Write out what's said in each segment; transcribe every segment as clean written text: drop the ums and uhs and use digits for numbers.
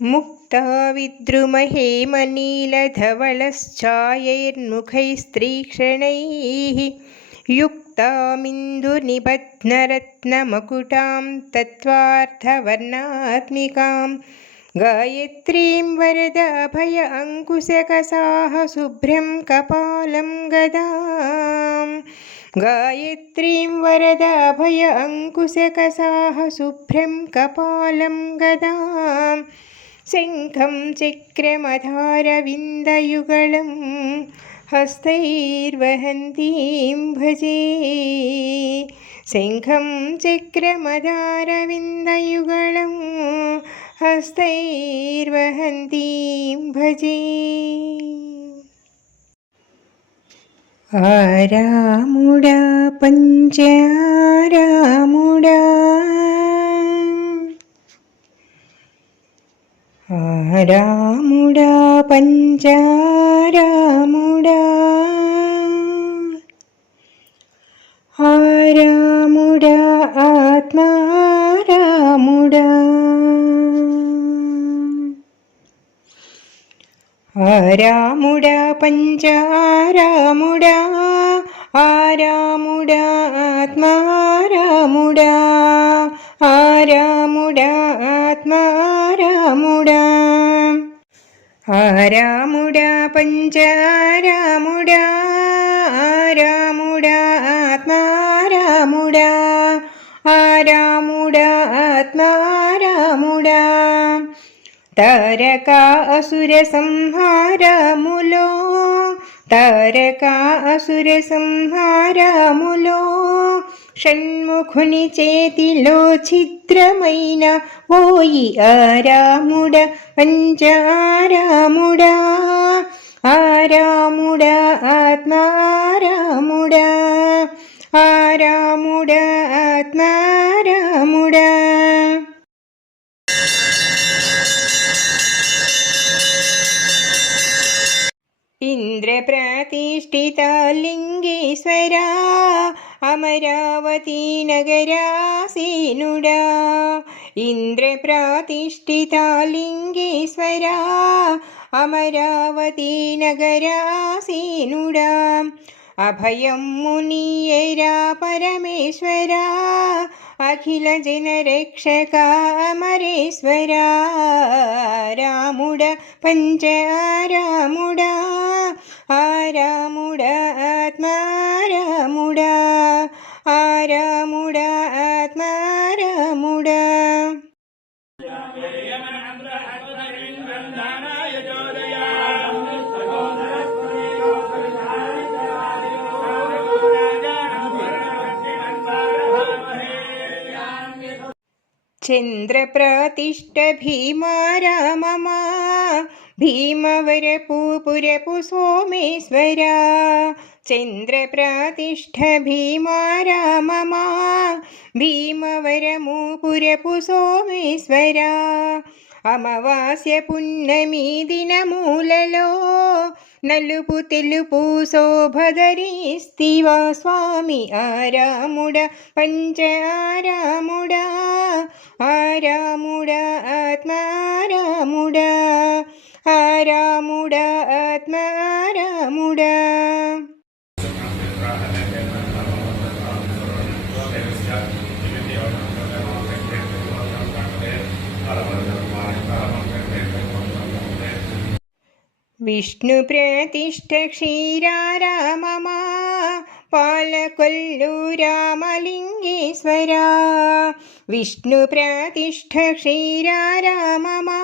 मुक्ता विद्रुमहेमनीलधवलश्चायैर्मुखैस्त्रीक्षणैः युक्तामिन्दुनिबध्नरत्नमकुटां तत्त्वार्थवर्णात्मिकां गायत्रीं वरदाभय अङ्कुशकसाः शुभ्रं कपालं गदां गायत्रीं वरदाभय अङ्कुशकसाः शुभ्रं कपालं गदां शङ्खं चक्रमधारविन्दयुगलं हस्तैर्वहन्तीं भजे शङ्खं चक्रमधारविन्दयुगलं हस्तैर्वहन्तीं भजे। आरामुडा पंच आरामुडा आरामुडा पंच आरामुडा आरामुडा आत्मा आरामुडा आरामुडा पंच आरामुडा आरामुडा आत्मा आरामुडा आरामुडा आत्मा आरामुडा आरामुडा पंच आरामुडा आरामुडा आत्मा आरामुडा आरामुडा आत्मा आरामुडा तारका असुर संहारमुलो तारका असुर संहारमुलो షణ్ముఖుని చేతిలో ఛిద్రమైన ఓయి ఆరాముడ పంచ ఆరాముడా ఆరాముడా ఆత్మా ఆరాముడా ఆరాముడా ఆత్మా ఆరాముడా ఇంద్రప్రతిష్ఠిత లింగేశ్వరా అమరావతి నగరాసీనుడా ఇంద్రప్రతిష్ఠిత లింగేశ్వరా అమరావతి నగరాసీనుడా అభయం మునియేరా పరమేశ్వరా అఖిల జనరక్షక అమరేశ్వరా రాముడ పంచ ఆరాముడా ఆరాముడా ఆత్మా ఆరాముడా ఆరాముడా ఆత్మా ఆరాముడా చంద్రప్రతిష్ఠ భీమా రామమా భీమవరపుపురపు సోమేశ్వరా చంద్రప్రతిష్ఠ భీమా రామమా భీమవరముపురపు సోమేశ్వరా అమావాస్య పున్నమి దినమూలలో నలుపు తెలుపు శోభధరిస్తివా స్వామి ఆరాముడా పంచ ఆరాముడా ఆరాముడా ఆత్మా ఆరాముడా ఆరాముడా ఆత్మా ఆరాముడా విష్ణు ప్రతిష్ఠ క్షీరారామమా పాలకొల్లు రామలింగేశ్వరా విష్ణు ప్రతిష్ఠ క్షీరారామమా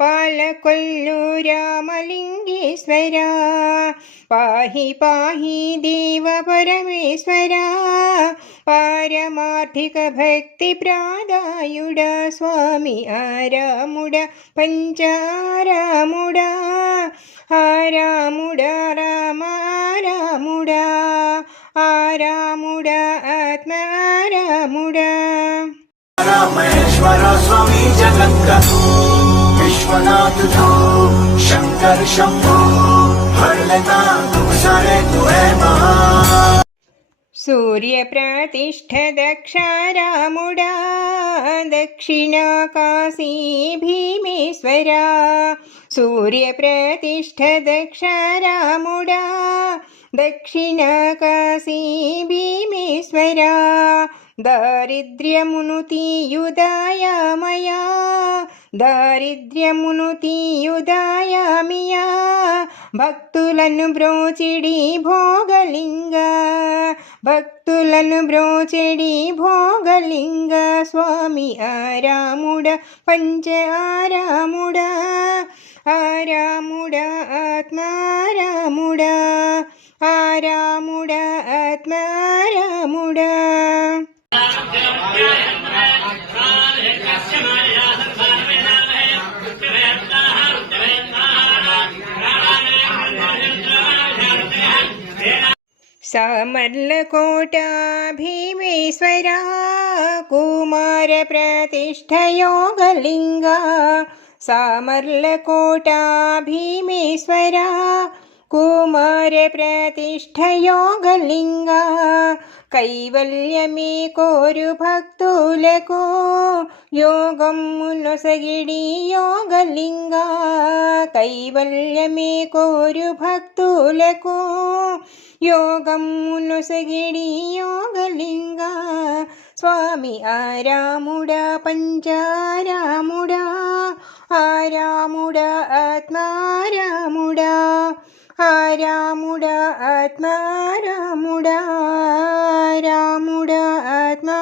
పాలకొల్లు రామలింగేశ్వరా పాహి పాహి దేవ పరమేశ్వరా పారమార్థిక భక్తి ప్రాదాయుడా స్వామి ఆరాముడా పంచ ఆరాముడా ఆరాముడా రామ ఆరాముడా ఆరాముడా ఆత్మా ఆరాముడా रामेश्वर स्वामी जगद्गुरु विश्वनाथ जो शंकर शंभु हर लेता दुख सारे तू है महा सूर्य प्रतिष्ठ दक्षारामुडा दक्षिणा काशी भीमे భీమేశ్వరా సూర్యప్రతిష్ఠ దక్ష రాముడా దక్షిణ కాశీ భీమేశ్వరా దారిద్ర్యమును తీయుదాయమయా దారిద్ర్యమును తీయుదాయమియా భక్తులను బ్రోచిడి భోగలింగ భక్తులను బ్రోచెడి భోగలింగ స్వామి ఆరాముడ పంచ ఆరాముడా ఆరాముడా ఆత్మారాముడా ఆరాముడా ఆత్మారాముడా సామర్లకోట భీమేశ్వరా కుమార ప్రతిష్ఠ యోగలింగ సామర్లకోట భీమేశ్వరా కుమార ప్రతిష్ఠ యోగలింగ కైవల్యమే కోరు భక్తులకు యోగమునొసగిడి యోగలింగ కైవల్యమే కోరు భక్తులకు యోగమునొసగిడి యోగలింగ స్వామి ఆరాముడా పంచారాముడా ఆరాముడా ఆత్మారాముడా ఆరాముడా ఆత్మారాముడా రాముడా ఆత్మా